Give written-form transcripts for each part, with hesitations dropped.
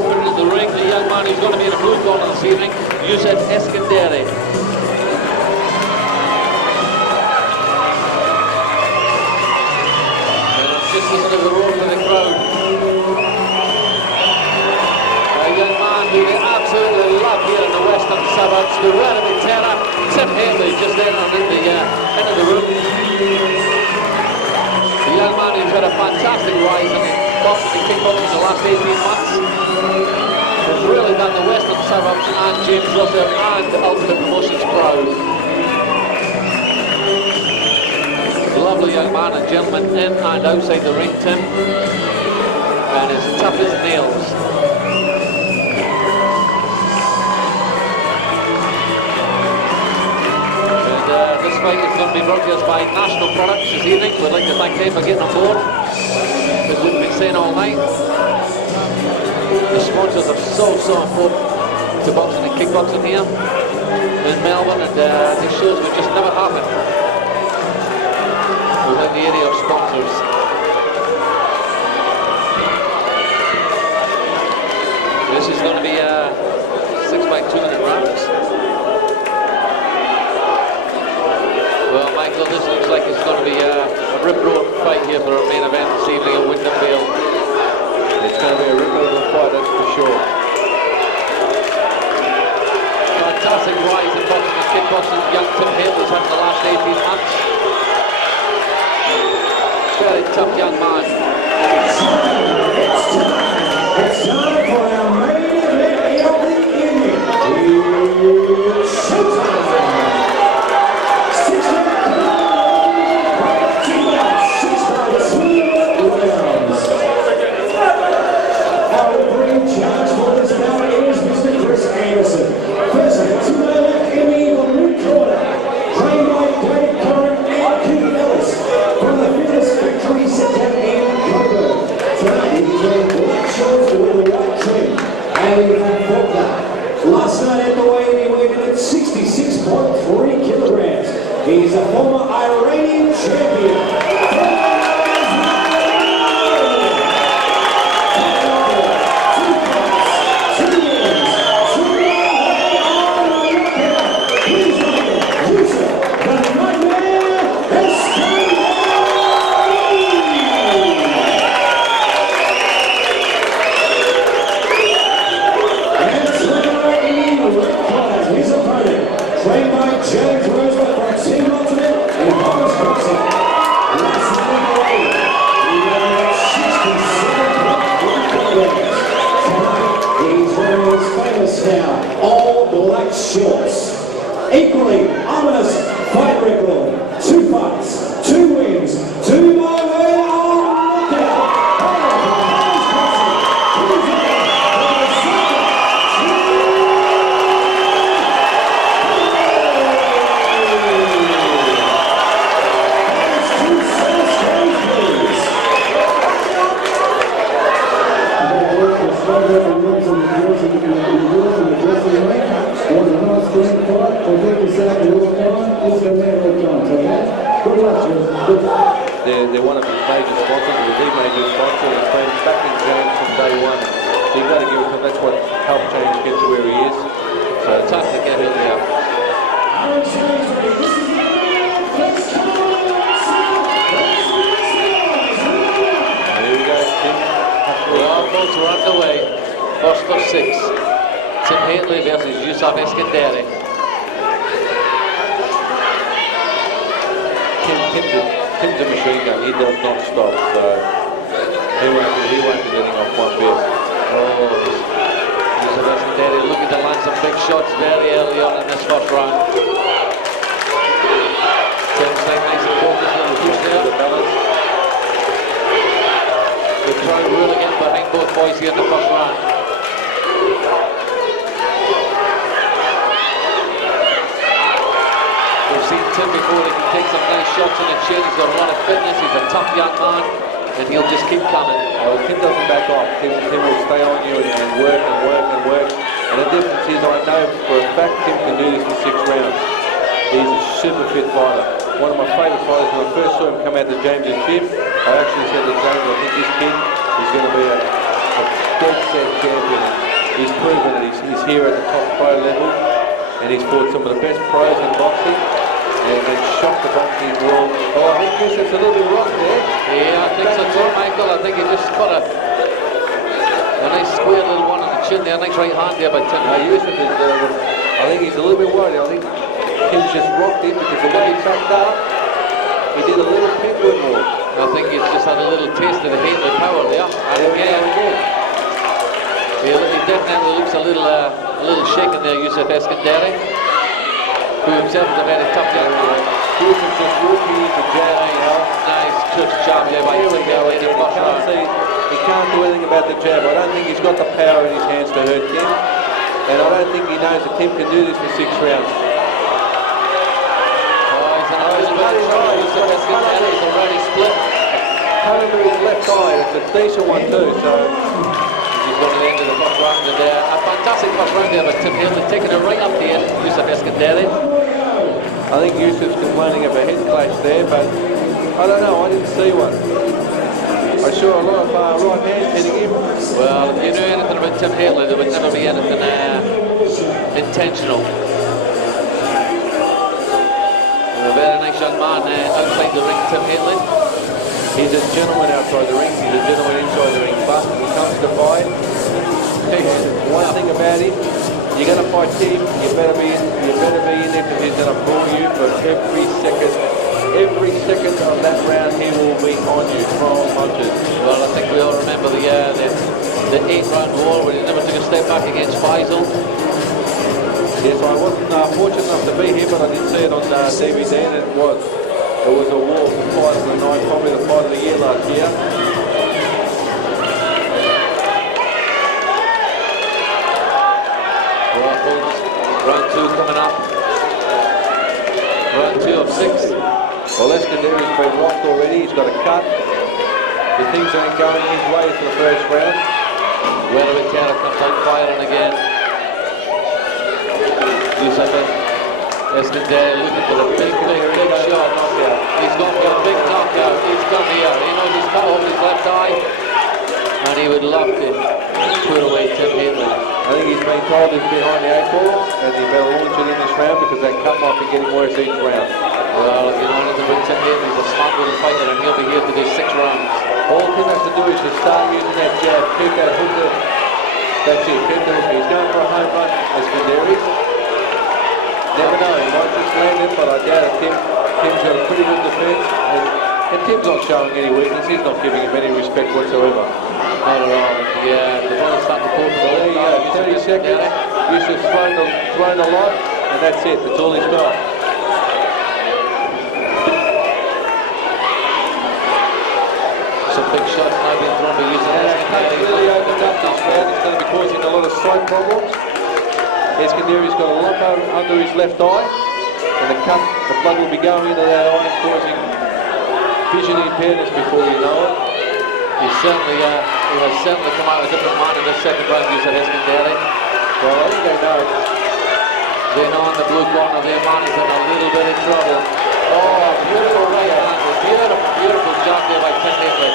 jumping into the ring, the young man who's going to be in a blue corner this evening, Yousef Eskanderi. Just listen to the roar for the crowd. A young man who they absolutely love here in the western suburbs, the Rhythm Terror, Haitley, just there on in the end of the room. The young man who's had a fantastic rise in boxing and kickboxing in the last 18 months. Has really done the western suburbs and James Russell and Ultimate Promotions proud. Lovely young man and gentleman in and outside the ring, Tim, and as tough as nails. And this fight is going to be brought to us by National Products this evening. We'd like to thank them for getting on board, as we've been saying all night. The sponsors are so important to boxing and kickboxing here in Melbourne, and these shows would just never happen within the area of sponsors. This is going to be 6x2-minute rounds. Well, Michael, this looks like it's going to be a rip-roaring fight here for our main event this evening at Wyndham Vale. It's going to be a rip-roaring fight, that's for sure. Fantastic rise in boxing and kickboxing young Tim Haitley's had in the last 18 months. Very tough young man. It's time for our main event of the evening. It's showtime. 6 rounds. Our referee judge for this bout is Mr. Chris Anderson. Firstly, to my left, in the blue corner, trained by Dave Curran and Keith Ellis from the Fitness Factory Centre in Coburg. Tonight, he's wearing black shorts with a white trim, and we have Faulkner. Last night at the weigh-in, he weighed in at 66.3 kilograms. He's a former Iranian champion. Now, all black shorts. Equally ominous fight record. 2 fights, 2 wins, 2 by way of knockout. They're one of his major sponsors, or the major sponsor. He's been backing James from day one. You've got to give it to him. That's what helped James get to where he is. So tough to get him now. Here we go, Tim. Well, both are underway. First of 6. Tim Haitley versus Yousef Eskanderi. Tim's a machine gun. He does not stop, so he won't be letting off one bit. Oh, Yousef Eskanderi looking to land some big shots very early on in this first round. Tim's staying nice and focused, little push there. The balance. The crowd really getting behind both boys here in the first round. We've seen Tim before, he can take some nice shots in the chin, he's got a lot of fitness, he's a tough young man, and he'll just keep coming. Well, Tim doesn't back off. Tim will stay on you and work and work and work. And the difference is, I know for a fact Tim can do this for 6 rounds. He's a super fit fighter. One of my favourite fighters, when I first saw him come out to James' gym, I actually said to James, I think this kid is going to be a dead set champion. he's proven that he's here at the top pro level, and he's fought some of the best pros in boxing, and shocked the boxing world. Oh, I think Yousef's a little bit rock there. Yeah, I think so too, Michael. I think he just got a nice square little one on the chin there, nice right hand there by Tim. Yousef is, I think he's a little bit worried. I think Tim's just rocked him because the way he tucked up, he did a little penguin walk. I think he's just had a little taste of the Haitley power there. And again, he definitely looks a little shaken there, Yousef Eskanderi, who himself is a very tough guy. Yousef just walking into jab now. Nice clutch jab there by Eskanderi in the first round. He can't do anything about the jab. I don't think he's got the power in his hands to hurt Tim, and I don't think he knows that Tim can do this for 6 rounds. Yousef Eskanderi is already split. Coming to his left eye, that's a decent one too, so he's got to the end of the first round, and a fantastic first round there by Tim Haitley, taking it right up the end, Yousef Eskanderi. I think Yousef's complaining of a head clash there, but I don't know, I didn't see one. I saw a lot of right hands hitting him. Well, if you knew anything about Tim Haitley, there would never be anything intentional. A very nice young man outside the ring, Tim Haitley. He's a gentleman outside the ring, he's a gentleman inside the ring, but when it comes to fight, one thing about him, you're going to fight Tim, you better be in there because he's going to pull you for every second. Every second of that round he will be on you, throwing punches. Well, I think we all remember the 8-round war where he never took a step back against Faisal. Yes, I wasn't fortunate enough to be here, but I did see it on DVD, and it was a war, the fight of the night, probably the fight of the year last year. Well, folks, round 2 coming up. Round 2 of 6. Well, Eskanderi's been rocked already, he's got a cut. The things ain't going his way for the first round. Welterweight counter comes out firing again. Yousef Eskanderi looking for the big shot. He's gone for a big knockout. He's come here. He knows he's cut off his left eye. And he would love to put away Tim Haitley. I think he's been told he's behind the 8 ball, and he better launch it in this round because that cut might be getting worse each round. Well, if you know anything about Tim Haitley, he's a smart little fighter, and he'll be here to do 6 rounds. All Tim has to do is to start using that jab, keep that hook there. That's it, keep the hook. He's going for a home run, Eskanderi. Never know, he might just land it, but I doubt it. Tim's got a pretty good defence, and Tim's not showing any weakness. He's not giving him any respect whatsoever. Not at all. Yeah, the ball is starting to pull for the There you go, 30 seconds. Yousef's thrown a lot, and that's it. That's all he's got. Some big shots now being thrown by Yousef Eskanderi. He's really opened up this round. It's going to be causing a lot of sight problems. Eskanderi's got a lump under his left eye, and the blood will be going into that eye and causing vision impairments before you know it. He has certainly come out a different man in this second round, Yousef Eskanderi. Well, I think they know. They know in the blue corner their man is in a little bit of trouble. Oh, beautiful right hand. Beautiful job there by Tim Haitley.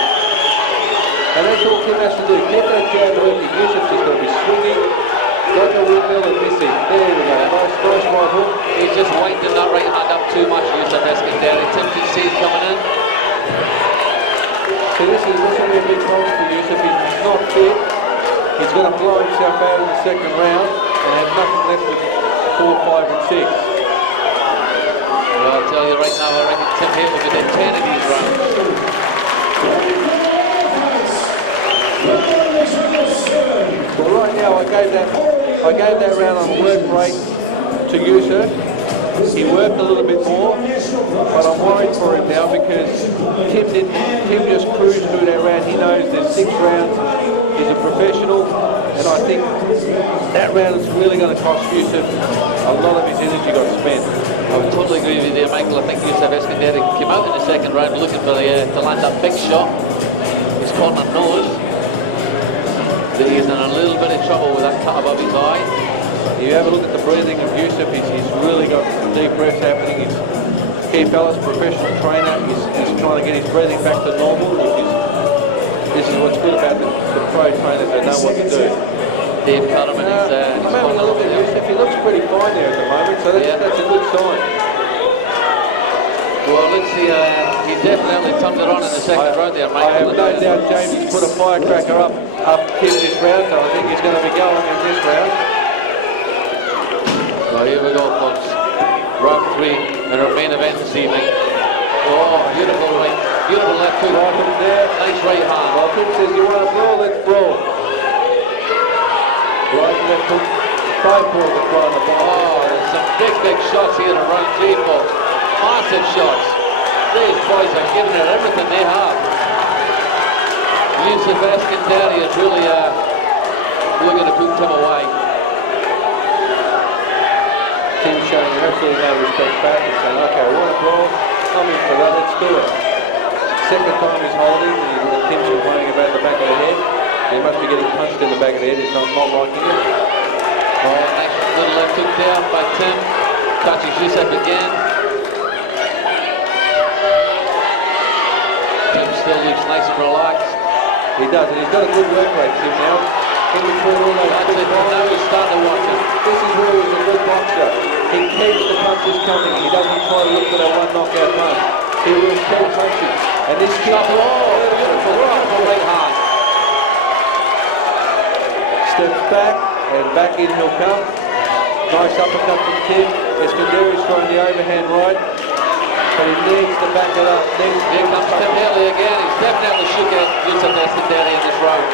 And that's all Tim has to do. Keep that jab working. Yousef's just going to be swinging. Like a windmill and missing. There we go. Nice right hook. He's just winding that right hand up too much, Yousef Eskanderi. Tim can see it coming in. So this is going to be a big problem for Yousef. He's not fit. He's going to blow himself out in the second round and have nothing left with 4, 5 and 6. Well, I'll tell you right now, I reckon Tim Haitley will get 10 of these rounds. Well, right now I gave that round on work rate to Yousef. He worked a little bit more, but I'm worried for him now because Tim just cruised through that round. He knows there's 6 rounds. He's a professional, and I think that round is really going to cost Yousef a lot of his energy got spent. I would totally agree with you there, Michael. I think Yousef Eskanderi came out in the second round looking for to land that big shot. His corner knows that he's in a little bit of trouble with that cut above his eye. You have a look at the breathing of Yousef. He's really got deep breaths happening. He's Keith Ellis, professional trainer. He's trying to get his breathing back to normal, which is this is what's good about the pro trainers. They know what to do. Dave Curran and his I'm having a look at Yousef. He looks pretty fine there at the moment, so that's a good sign. Well, let's see, he definitely turned it on in the second round there, I have Michael. no doubt James has put a firecracker up Tim this round, so I think he's going to be going in this round. So here we go, folks. Round 3 and our main event this evening. Oh, beautiful right, beautiful left hook. Right up there. Nice right hand. Well, Tim says, you want to brawl, let's brawl. Right left hook. 5 balls to try on the ball. Oh, there's some big shots here in round 3, folks. Massive shots. These boys are giving it everything they have. Yousef Eskanderi is really looking to put him away. Tim showing absolutely no respect back and saying, okay, we want to brawl, I'm in for that, let's do it. Second time he's holding, and Tim's complaining about the back of the head. He must be getting punched in the back of the head, he's not liking it. Oh, nice little left hook there by Tim. Catches Yousef again. Tim still looks nice and relaxed. He does, and he's got a good work rate, Tim, now. In between all those That's it, now he's starting to watch it. This is where he's a good boxer. He keeps the punches coming. He doesn't try to look for that one knockout punch. He will keep punching. And this kick, beautiful right hand. Steps back, and back in he'll come. Nice uppercut from Tim. Eskanderi's throwing the overhand right, but he needs to back it up. Here comes Tim Haitley again. He's definitely shook at Yousef Eskanderi in this round.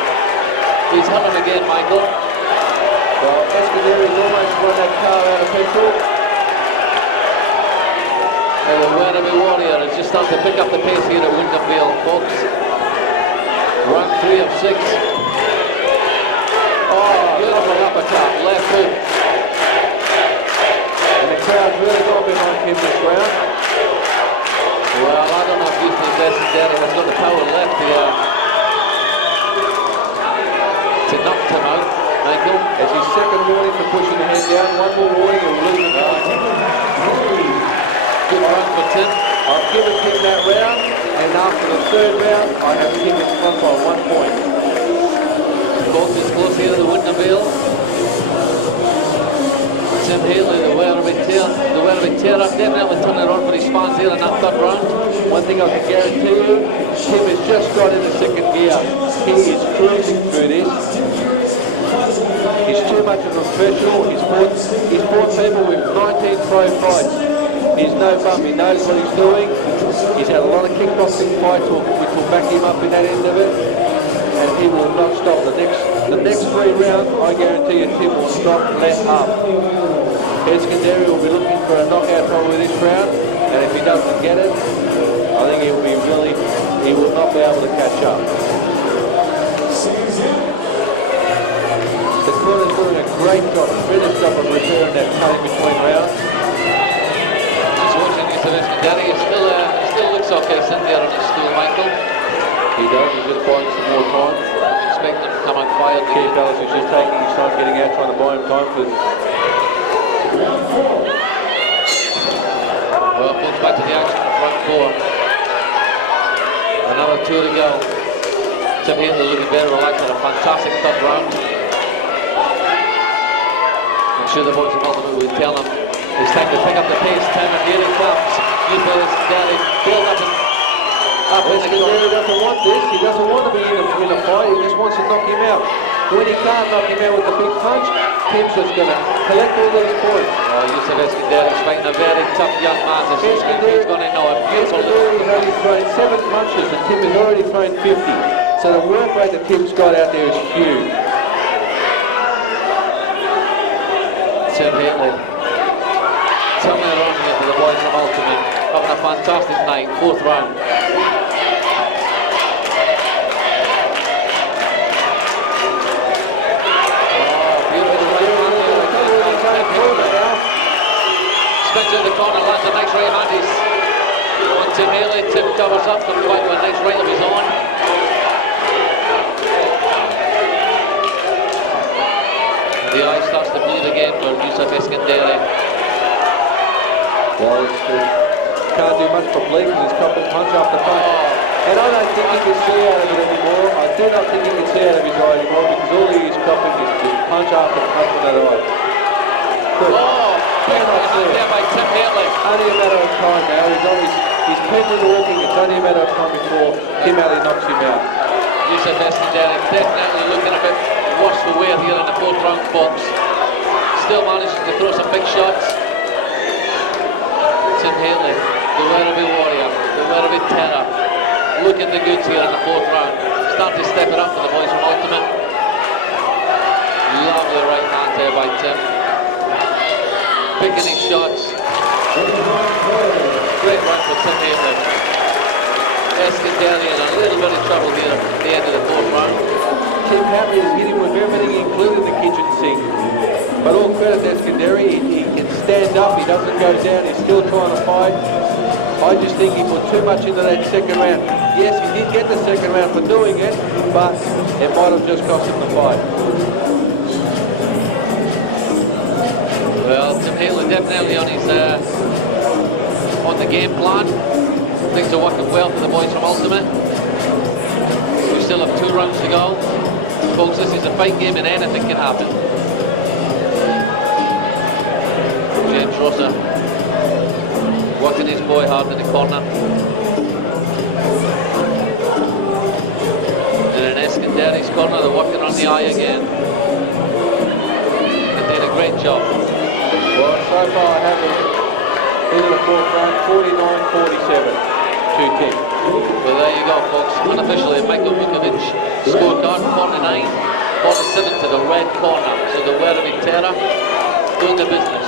He's humming again, Michael. Well, Eskanderi's almost run that car out of petrol. And the Werribee Warrior is just starting to pick up the pace here at Wyndhamville, folks. Round 3 of 6. Oh, beautiful uppercut, left hook. And the crowd's really gone behind him this round. Well, I don't know if Yousef Eskanderi has got the power left here to knock him out, Michael. As his second warning for pushing the head down, one more warning and we'll lose the fight. Good round for Tim. I've given Tim that round, and after the third round, I have Tim in front by 1 point. Both is close here to the Wyndhamville. Tim Haitley, the Werribee tear-up, definitely turning it on for his fans here in that third round. One thing I can guarantee you, Tim has just got into second gear. He is cruising through this. He's too much of a professional. He's fought people with 19 pro fights. He's no bum, he knows what he's doing. He's had a lot of kickboxing fights which will back him up in that end of it. And he will not stop. The next 3 rounds, I guarantee you, Tim will not let up. Eskanderi will be looking for a knockout probably this round, and if he doesn't get it, I think he will not be able to catch up. The corner's doing a great job, tremendous job of repairing that cutting between rounds. Just watching Yousef Eskanderi, he still looks okay sitting there on his stool, Michael. He does, he's just buying some more time. Expecting him to come out quietly. Key fellas is just taking his time getting out, trying to buy him time for. Well, folks, back to the action of round 4. Another 2 to go. Tim Haitley looking very relaxed in a fantastic third round. I'm sure the boys in Ultimate will tell him it's time to pick up the pace. Tim, and here it comes. Yousef Eskanderi build up in Eskanderi doesn't want this. He doesn't want to be in a fight. He just wants to knock him out. When he can't knock him out with the big punch, Tim's just going to collect all these points. Oh, Yousef Eskanderi is fighting a very tough young man. This is going to know a beautiful Eskanderi has only thrown 7 punches and Tim has already thrown 50. So the work rate that Tim's got out there is huge. Tim Haitley turning it on here for the boys from Ultimate. Having a fantastic night, 4th round. Spins out the corner, lands a nice right hand. He's on Tim Haitley. Tim covers up, comes away with a nice right of his own. And the eye starts to bleed again for Yousef Eskanderi. Well, can't do much for bleeding. He's couple punch after punch. And I don't think he can see out of it anymore. I do not think he can see out of his eye anymore because all he is copying is just punch after punch on that eye. Oh, big right hand there by Tim Haitley. Only a matter of time now. He's pedally walking. It's only a matter of time before Tim Haitley knocks him out. Yousef Eskanderi definitely looking a bit worse for wear here in the fourth round box. Still managing to throw some big shots. Tim Haitley, the Werribee warrior, the Werribee terror, looking the goods here in the fourth round. Starting to step it up for the boys from Ultimate. Lovely right hand there by Tim. Picking his shots. Great run for Tim Haitley. Eskanderi in a little bit of trouble here at the end of the fourth round. Tim Haitley is hitting with everything, including the kitchen sink. But all credit to Eskanderi, he can stand up, he doesn't go down, he's still trying to fight. I just think he put too much into that second round. Yes, he did get the second round for doing it, but it might have just cost him the fight. Well, Tim Haitley definitely on his on the game plan. Things are working well for the boys from Ultimate. We still have 2 rounds to go. Folks, this is a fight game and anything can happen. James Rosser working his boy hard in the corner. And in Eskanderi's corner, they're working on the eye again. They did a great job. Well, so far I have it in the fourth round, 49-47 to Tim. Well, there you go, folks. Unofficially, Michael Vukovic scorecard 49-47 to the red corner. So the Werribee terror doing the business.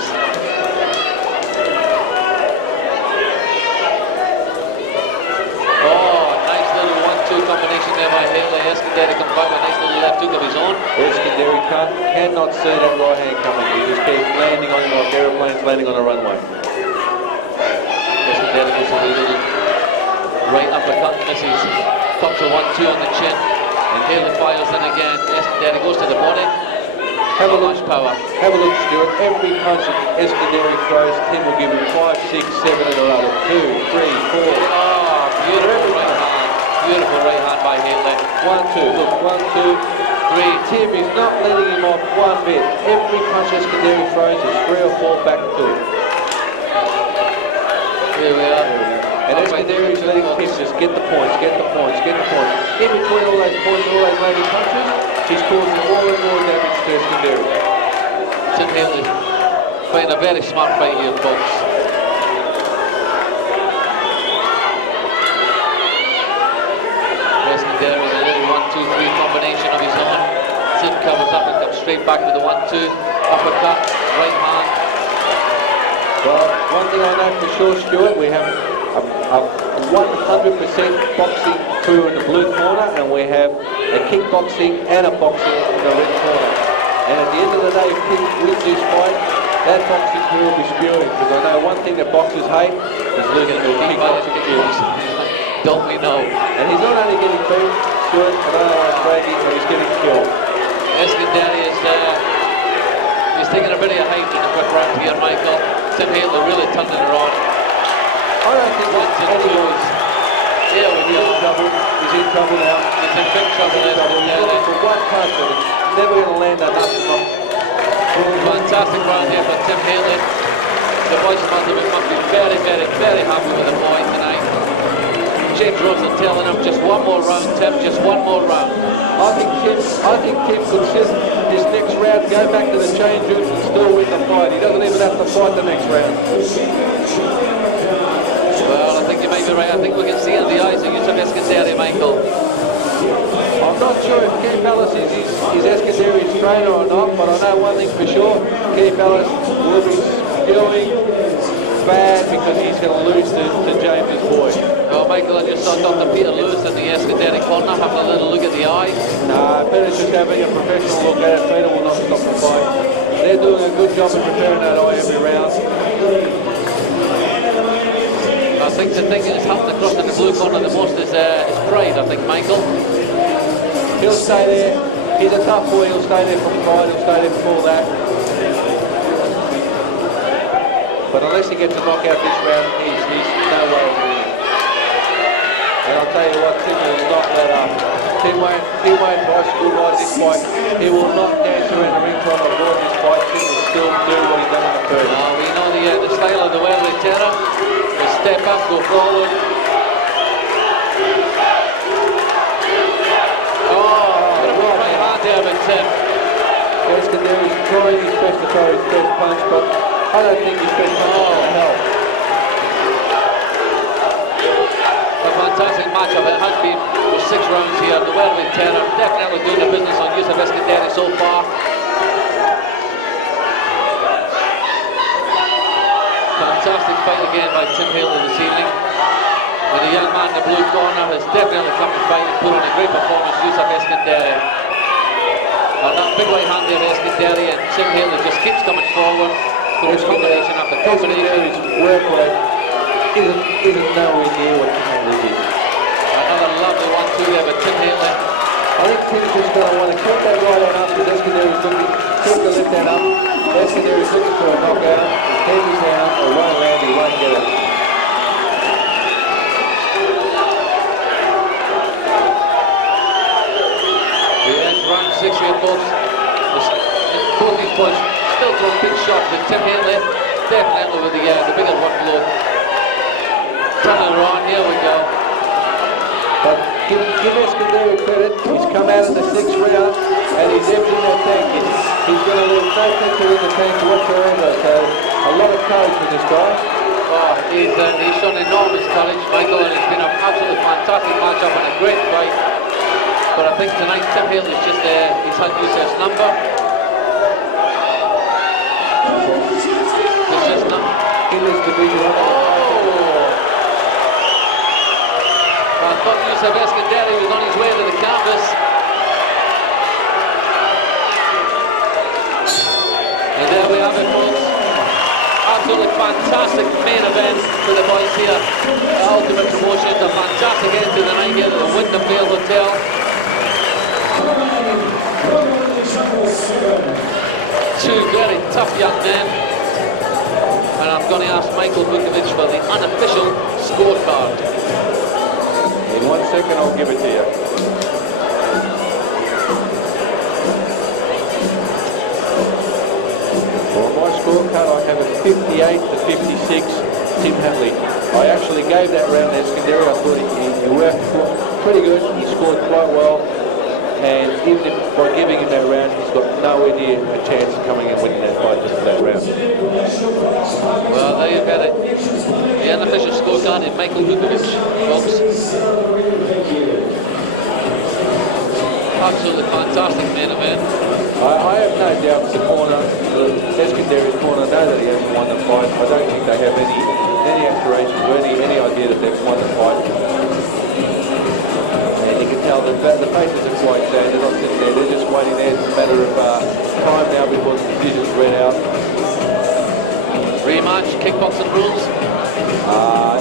Oh, nice little 1-2 combination there by Haitley. Eskanderi comes back with a nice little left hook of his own. Eskanderi cannot see that right hand coming. He just keeps landing on him like aeroplanes landing on a runway. Eskanderi goes a little right uppercut, misses. Comes a 1-2 on the chin. And Haitley fires in again. Eskanderi goes to the body. Have a Not much look, power. have a look, Stuart. Every punch that Eskanderi throws, Tim will give him 5, 6, 7 in a row. 2, 3, 4. Oh, beautiful right hand. Beautiful right hand by Haitley. 1, 2. Look, 1, 2, 3. Tim is not letting him off one bit. Every punch Eskanderi throws is 3 or 4 back to him. Here we are. And Eskanderi is letting Tim just get the points, get the points, get the points. In between all those points and all those landing punches, she's causing more and more damage to Eskanderi. Tim Haitley playing a very smart fight here, folks. Eskanderi with a little 1-2-3 combination of his own. Tim covers up and comes straight back with the 1-2 uppercut, right hand. Well, one thing I know for sure, Stuart, we have a 100% boxing crew in the blue corner, and we have a kickboxing and a boxing in the red corner. And at the end of the day, if Tim wins this fight, that boxing crew will be spewing, because I know one thing that boxers hate is losing to a kickboxing crew. Don't we know? And he's not only getting beat, Stuart, I don't know why bragging, but he's getting killed. Eskanderi is he's taking a bit of a height in the quick round here, Michael. Tim Haitley really turning it on. I don't think that's anybody's. Here we He's go. in trouble. He's in trouble now. He's in big trouble. He's looking for one punch, but it's never going to land enough to knock. Fantastic round here for Tim Haitley. The boys of Ultimate must be very, very, very happy with the boy tonight. James Rosen telling him just one more round, Tim, just one more round. I think Tim could sit his next round, go back to the change rooms and still win the fight. He doesn't even have to fight the next round. Well, I think you may be right. I think we can see in the eyes of Yousef Eskanderi, Michael. I'm not sure if Keith Ellis is Eskanderi's trainer or not, but I know one thing for sure. Keith Ellis will be spewing bad because he's going to lose to James's boy. Well, Michael, I just saw Dr. Peter Lewis in the Eskanderi corner having a little look at the eye. Nah, Peter's just having a professional look at it. Peter will not stop the fight. They're doing a good job of preparing that eye every round. I think the thing that's happened across in the blue corner the most is pride, I think, Michael. He'll stay there. He's a tough boy. He'll stay there from pride. He'll stay there for all that. But unless he gets a knockout this round, he's no way of winning. And And I'll tell you what, Tim will not let up. Tim won't bicycle ride this fight. He will not dance around the ring trying to avoid this fight. Tim will still do what he's done in the first. We know the style of the welterweight terror. The step up, go forward. Right hard there, but Eskanderi's trying his best to throw his best punch, but I don't think his best punch is going to help. A fantastic matchup. It has been for 6 rounds here. The welterweight terror definitely doing the business on Yousef Eskanderi so far. Fantastic fight again by Tim Haitley this evening. And the young man in the blue corner has definitely come to fight and put on a great performance, Yousef Eskanderi. And that big right hand there of Eskanderi, and Tim Haitley just keeps coming forward through combination after combination. Eskanderi's work rate isn't nowhere near what Tim Haitley did. Another lovely 1-2 there by Tim Haitley. I think Tim's just going to want to keep that right hand up because Eskanderi's looking, keep the left hand up. Eskanderi's looking for a knockout. He'll keep his hand up or run around, he won't get it. Round 6 here, folks. Both these boys still throwing big shots, but Tim Haitley definitely with the bigger workload. Turning around, here we go. But give Eskanderi credit. He's come out in the 6th round and he's emptying that tank. He's going to leave no pressure in the tank whatsoever. So a lot of courage for this guy. Oh, he's shown enormous courage, Michael, and it's been an absolutely fantastic matchup and a great fight. But I think tonight Tim Haitley's just he's had Yousef's number. There's just not In this division. I thought Yousef Eskanderi was on his way to the canvas. And there we have it, folks. Absolutely fantastic main event for the boys here. Ultimate Promotions, a fantastic end to the night here at the Winterfield Hotel. Two very tough young men, and I'm going to ask Michael Vukovic for the unofficial scorecard. In 1 second, I'll give it to you. For my scorecard, I have a 58 to 56, Tim Haitley. I actually gave that round to Eskanderi. I thought he worked pretty good. He scored quite well. And even if by giving him that round, he's got nowhere near a chance of coming and winning that fight just for that round. Well, there you've got it. The unofficial scorecard is Michael Vukovic, folks. Absolutely fantastic main event. I have no doubt the corner, Eskanderi's corner, know that he hasn't won the fight. I don't think they have any aspirations or any idea that they've won the fight. You can tell that the faces are quite sad. They're not sitting there. They're just waiting there. It's a matter of time now before the decision's read out. Rematch, kickboxing rules.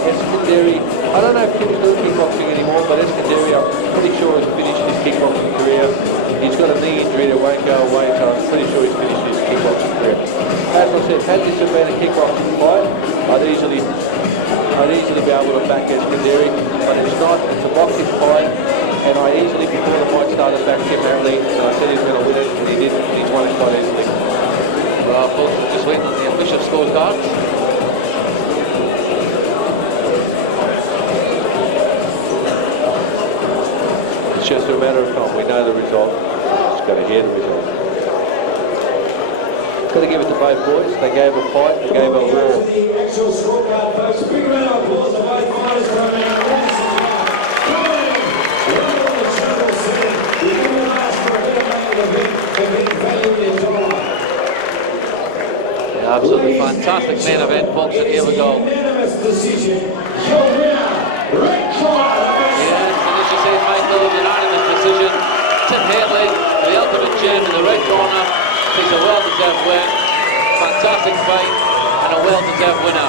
Eskanderi, I don't know if Tim's doing kickboxing anymore, but Eskanderi, I'm pretty sure has finished his kickboxing career. He's got a knee injury that won't go away, so I'm pretty sure he's finished his kickboxing career. As I said, had this been a kickboxing fight, I'd easily be able to back Eskanderi, but it's not. It's a boxing fight. And I easily, before the fight started, backed Tim Haitley, and I said he was going to win it, and he did, and he's won it quite easily. Well, folks, we're just waiting on the official scorecard. It's just a matter of time. We know the result. Just got to hear the result. Got to give it to both boys. They gave a fight, they gave a war. Absolutely fantastic main event, folks, and here we go. Yes, and as you say, Michael, unanimous decision. Tim Haitley, the ultimate gem in the red corner, takes a well-deserved win. Fantastic fight, and a well-deserved winner.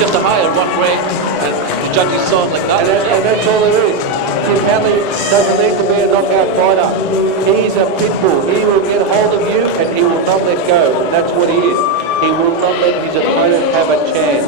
Just a higher work rate, and the judges saw it like that. And that's all there is. Tim Haitley doesn't need to be a knockout fighter. He's a pit bull. He will get hold of you and he will not let go. And that's what he is. He will not let his opponent have a chance.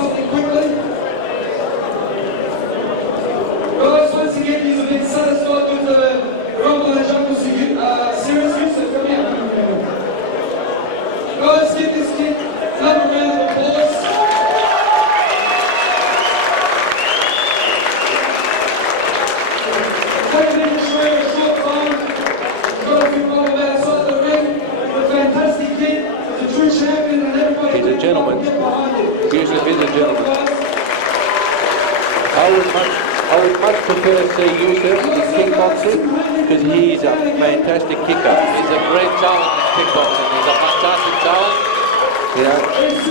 He's a gentleman. Yousef is a gentleman. I would much prefer to see Yousef in kickboxing because he's a fantastic kicker. He's a great talent in kickboxing. He's a fantastic talent. You know,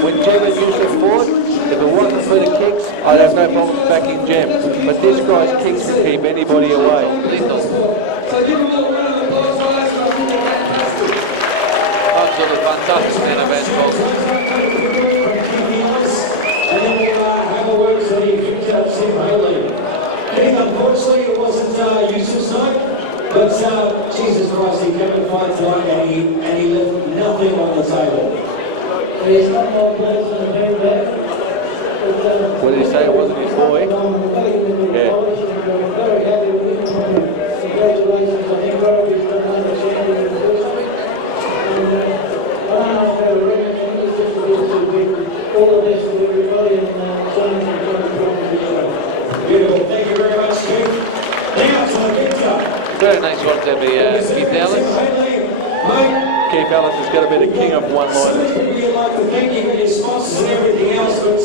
when Jem and Yousef fought, if it wasn't for the kicks, I'd have no problem backing Jem. But this guy's kicks can keep anybody away. Lethal. Absolutely fantastic main event, folks. And then we'll have a word to the Tim Haitley. Keith, unfortunately, it wasn't Yousef's night, but Jesus Christ, he came and fight tonight and he left nothing on the table. There's not more players in the game there. What did he say? It wasn't his boy? Yeah. I'm very happy with him. Congratulations on him, bro. He's done one of the champions in the first week. And I don't know if they're ready. It's just a bit too big. All the best to everybody and Sonny for trying to put on the show. Beautiful. Thank you very much, Keith. Now to the picture. Very nice one to be Keith Ellis. Keith Ellis is going to be the king of one-liners. We'd like to thank you for your sponsors and everything else, but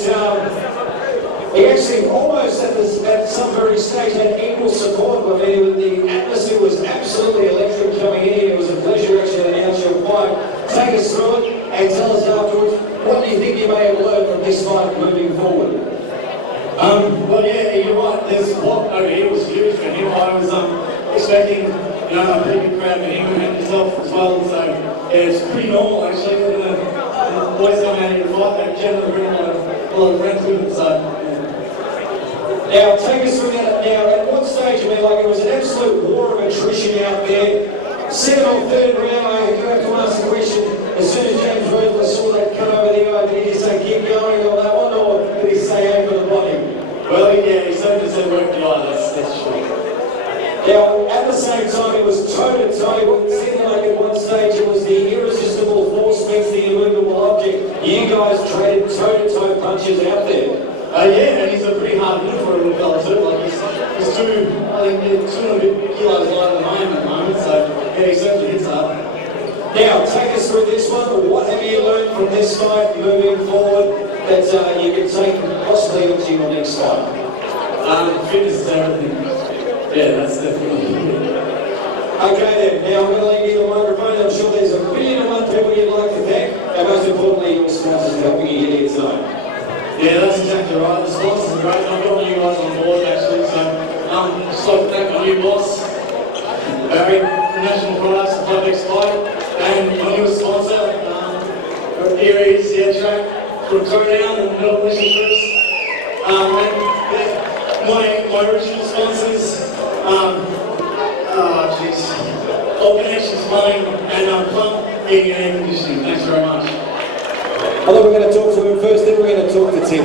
he actually almost at some very stage had equal support. I mean, the atmosphere was absolutely electric coming in. It was a pleasure actually to announce your fight. Take us through it and tell us afterwards, what do you think you may have learned from this fight moving forward? Well, yeah, you're right. The support over here was huge for him. I was expecting, a pretty good crowd for him and himself as well. So yeah, it's pretty normal actually for the boys coming out here to fight. They generally bring a lot of friends with them. So now, take us through that now. At what stage, I mean, like it was an absolute war of attrition out there. Second or third round, I do have to ask the question, as soon as James Rosler saw that cut over the eye, did he say keep going on that one, or did he say aim for the body? well, yeah, he certainly said work the eye. That's true. Now, at the same time, it was toe-to-toe. It seemed like at one stage it was the irresistible force meets the immovable object. You guys traded toe-to-toe punches out there. Yeah, and he's a pretty hard hitter for a little fella too. Like he's I think 200 kilos lighter than I am at the moment. So yeah, he certainly hits hard. Now, take us through this one. What have you learned from this fight moving forward that you can take possibly into your next fight? Fitness is everything. Yeah, that's definitely. Okay then, now I'm going to leave you the microphone. I'm sure there's a billion and one people you'd like to thank, and most importantly, your sponsors helping you get here tonight. Yeah, that's exactly right. The sponsors are great. I've got you guys on board actually, so just like to thank my new boss, Barry, National Products, the Project Spike, and my newest sponsor, Erie's Track, from Throwdown and Melbourne Troops. And my original sponsors, All Connections Plumbing and Plumb Heating and Air Conditioning. Thanks very much. I thought we were going to talk to him first, then we're going to talk to Tim.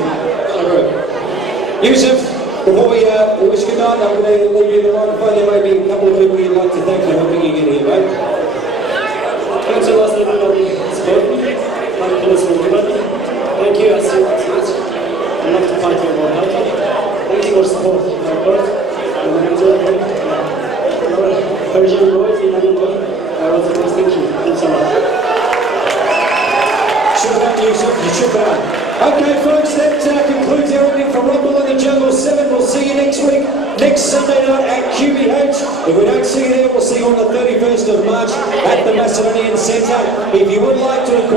Yousef, before we wish good night, I'm going to leave you the microphone. There may be a couple of people you'd like to thank for helping you get here, mate. Thanks a lot for everybody supporting me. Thank you for everybody. Thank you, I see what's nice. I love to fight for more healthy. Thanks for support, my coach. And we enjoy it. Persian boys, Indian boys. I was the most thank you. Thanks a lot. Shukran, Yousef. Shukran. Okay, folks, that concludes everything from Rumble in the Jungle 7. We'll see you next week, next Sunday night at QBH. If we don't see you there, we'll see you on the 31st of March at the Macedonian Centre. If you would like to